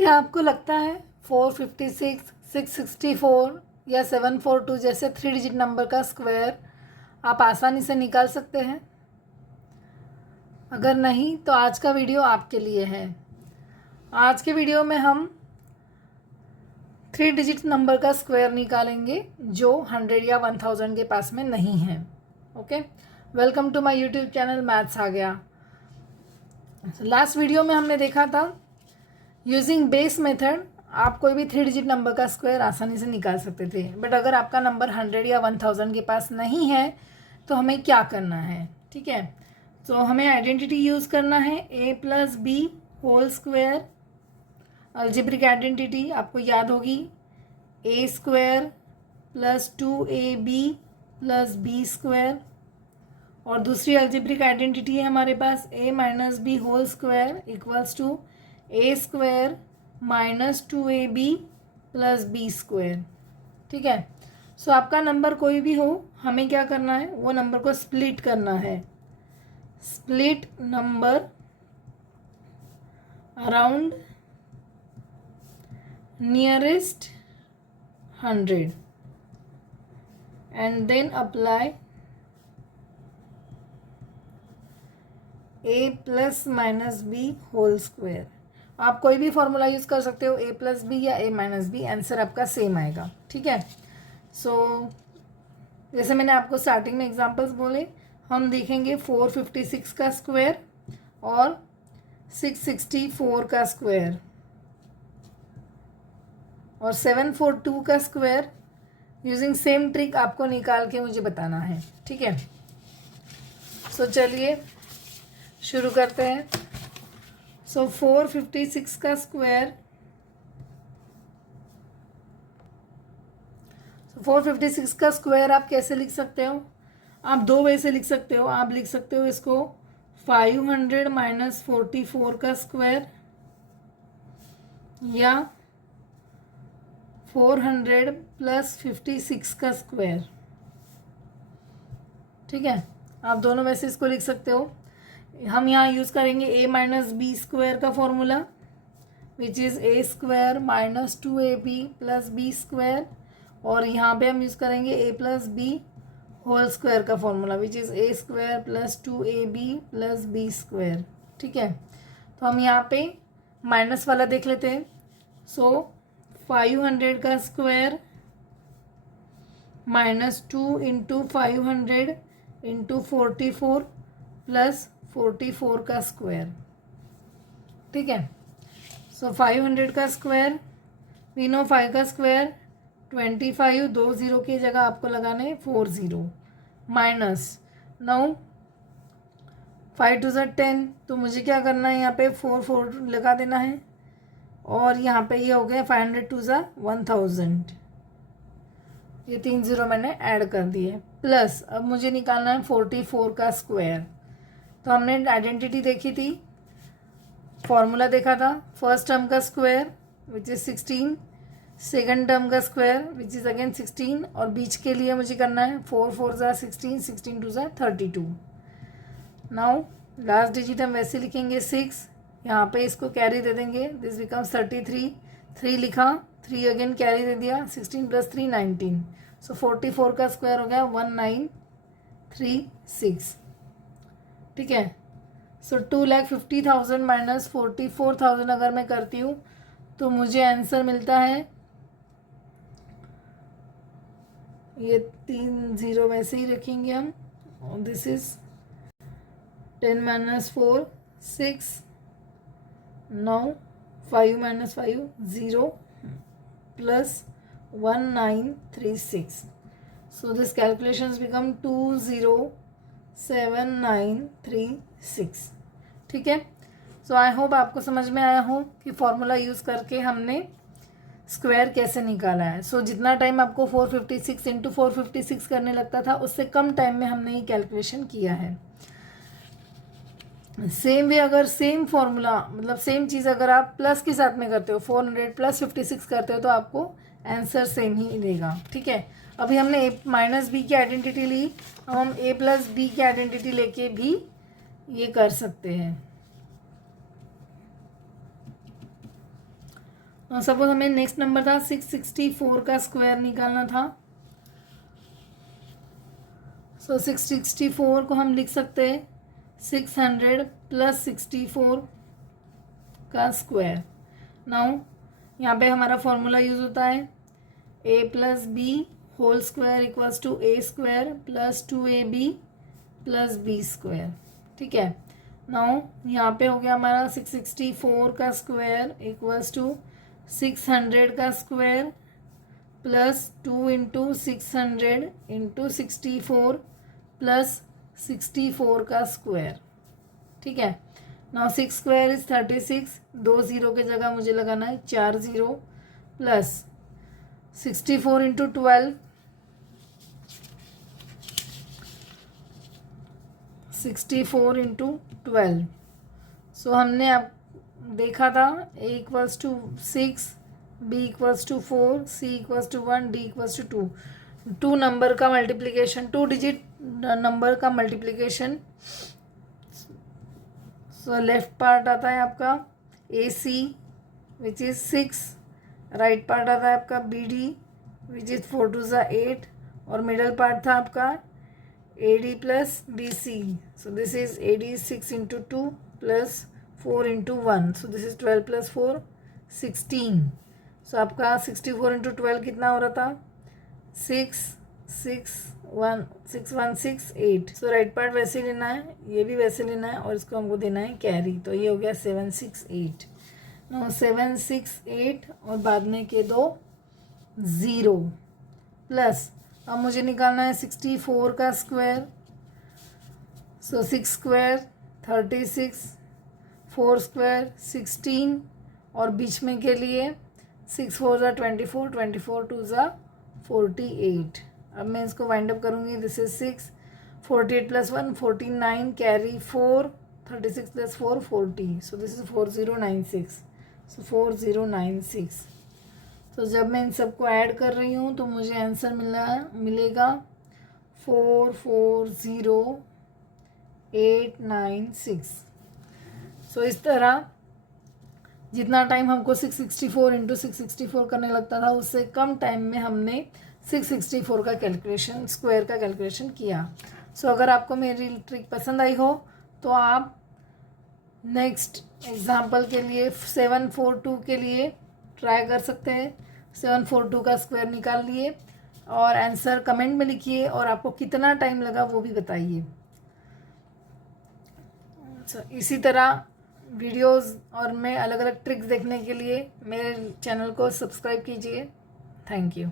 क्या आपको लगता है 456, 664 या 742 जैसे 3 डिजिट नंबर का स्क्वायर आप आसानी से निकाल सकते हैं? अगर नहीं तो आज का वीडियो आपके लिए है। आज के वीडियो में हम 3 डिजिट नंबर का स्क्वायर निकालेंगे जो 100 या 1000 के पास में नहीं है। Okay, welcome to my YouTube channel maths आ गया। लास्ट वीडियो में हमने देखा था यूजिंग बेस मेथड आप कोई भी 3 डिजिट नंबर का स्क्वायर आसानी से निकाल सकते थे। बट अगर आपका नंबर 100 या 1000 के पास नहीं है तो हमें क्या करना है? ठीक है, तो हमें आइडेंटिटी यूज़ करना है a plus B whole square. Algebraic identity आपको याद होगी, a square plus 2ab plus B square. और दूसरी अलजेब्रिक आइडेंटिटी है हमारे पास a minus B whole square equals to a square minus 2ab plus B square. ठीक है, सो आपका नंबर कोई भी हो, हमें क्या करना है, वो नंबर को स्प्लिट करना है। Split number around nearest 100 and then apply a plus minus B whole square. आप कोई भी फॉर्मूला यूज़ कर सकते हो, a प्लस बी या a माइनस बी, आंसर आपका सेम आएगा। ठीक है, सो जैसे मैंने आपको स्टार्टिंग में एग्जांपल्स बोले, हम देखेंगे 456 का स्क्वायर और 664 का स्क्वायर और 742 का स्क्वायर। यूजिंग सेम ट्रिक आपको निकाल के मुझे बताना है। ठीक है, सो चलिए शुरू करते हैं। सो 456 का स्क्वायर, 456 का स्क्वायर आप कैसे लिख सकते हो? आप दो वे से लिख सकते हो। आप लिख सकते हो इसको 500 माइनस 44 का स्क्वायर या 400 प्लस 56 का स्क्वायर। ठीक है, आप दोनों वैसे इसको लिख सकते हो। हम यहाँ यूज़ करेंगे a माइनस बी स्क्वायर का formula which is a square minus 2ab plus B square, और यहाँ पे हम यूज़ करेंगे a plus B whole square का formula which is a square plus 2ab plus B square. ठीक है, तो हम यहाँ पे माइनस वाला देख लेते हैं। सो 500 का square minus 2 into 500 into 44 plus 44 का स्क्वायर। ठीक है, सो 500 का स्क्वायर, वी नो 5 का स्क्वायर 25, 2 ज़ीरो की जगह आपको लगाने 4 ज़ीरो, माइनस 9 5 टू ज़ा 10, तो मुझे क्या करना है, यहाँ पे 4 4 लगा देना है, और यहाँ पे ये हो गया 500 टू ज़ा 1000, ये 3 ज़ीरो मैंने ऐड कर दिए। प्लस अब मुझे निकालना है 44 का स्क्वायर। तो हमने आइडेंटिटी देखी थी, फॉर्मूला देखा था, फर्स्ट टर्म का square which is 16, second term का स्क्वायर विच इज़ अगेन 16, और बीच के लिए मुझे करना है 4 4 ज़ा 16, 16 टू ज़ा 32। नाउ लास्ट डिजिट हम वैसे लिखेंगे 6, यहाँ पे इसको कैरी दे देंगे, दिस बिकम्स 33, 3 लिखा, 3 अगेन कैरी दे दिया, 16 प्लस 3 19, सो 44 का स्क्वायर हो गया 1936। ठीक है, सो 2,50,000 माइनस 44,000 अगर मैं करती हूँ तो मुझे आंसर मिलता है, ये 3 ज़ीरो वैसे ही रखेंगे हम, और this is 10 minus 4 6, 9 5 minus 5 0 plus 1936। So this calculations become 207,936। ठीक है, सो आई होप आपको समझ में आया हो कि फॉर्मूला यूज़ करके हमने स्क्वायर कैसे निकाला है। सो जितना टाइम आपको 456 इंटू 456 करने लगता था, उससे कम टाइम में हमने ये कैलकुलेशन किया है। सेम वे अगर सेम फॉर्मूला, मतलब सेम चीज़ अगर आप प्लस के साथ में करते हो, 400 प्लस 56 करते हो, तो आपको आंसर सेम ही देगा। ठीक है, अभी हमने a माइनस बी की आइडेंटिटी ली, अब हम a प्लस बी की आइडेंटिटी लेके भी ये कर सकते हैं। सपोज हमें नेक्स्ट नंबर था 664 का स्क्वायर निकालना था। सो 664 को हम लिख सकते हैं 600 प्लस 64 का स्क्वायर। नाउ यहाँ पे हमारा फॉर्मूला यूज होता है a plus B whole square equals to A square plus 2ab plus B square. ठीक है, नाउ यहाँ पे हो गया हमारा 664 का स्क्वायर इक्वल्स टू 600 का square plus 2 into 600 into 64 plus 64 का स्क्वायर। ठीक है, नाउ 6 स्क्वायर इज 36, 2 जीरो के जगह मुझे लगाना है 4 zero plus 64 into 12, 64 into 12। So हमने अब देखा था a equals to 6, b equals to 4, c equals to 1, d equals to 2। 2 number का मल्टीप्लिकेशन, 2 डिजिट नंबर का मल्टीप्लिकेशन। सो लेफ्ट पार्ट आता है आपका AC which is 6, right part आता है आपका BD विच इज़ 4 टू ज़ा 8, और मिडल पार्ट था आपका AD plus BC। So this is AD 6 into 2 plus 4 into 1, so this is 12 plus 4 16। सो आपका 64 इंटू 12 कितना हो रहा था 6 6 1 6 1 6 8। सो राइट पार्ट वैसे लेना है, ये भी वैसे लेना है, और इसको हमको देना है कैरी, तो ये हो गया 7 6 8। नो 7 6 8 और बाद में के दो 0 प्लस अब मुझे निकालना है 64 का स्क्वायर। सो 6 स्क्वायर 36, 4 स्क्वायर 16, और बीच में के लिए 6 4 ज़ा 24, 24 2 ज़ा 48। अब मैं इसको वाइंड अप करूँगी, this is 6, 48 plus 1 49, carry 4, 36 plus 4 40, so this is 4096। सो 4096। तो जब मैं इन सबको ऐड कर रही हूँ तो मुझे आंसर मिलेगा 440896। सो इस तरह जितना टाइम हमको 664 इंटू 664 करने लगता था, उससे कम टाइम में हमने 664 का कैलकुलेशन, स्क्वायर का कैलकुलेशन किया। सो अगर आपको मेरी ट्रिक पसंद आई हो तो आप नेक्स्ट एग्जाम्पल के लिए 742 के लिए ट्राई कर सकते हैं। 742 का स्क्वायर निकाल लिए और आंसर कमेंट में लिखिए, और आपको कितना टाइम लगा वो भी बताइए। इसी तरह वीडियोस और मैं अलग अलग ट्रिक्स देखने के लिए मेरे चैनल को सब्सक्राइब कीजिए। Thank you.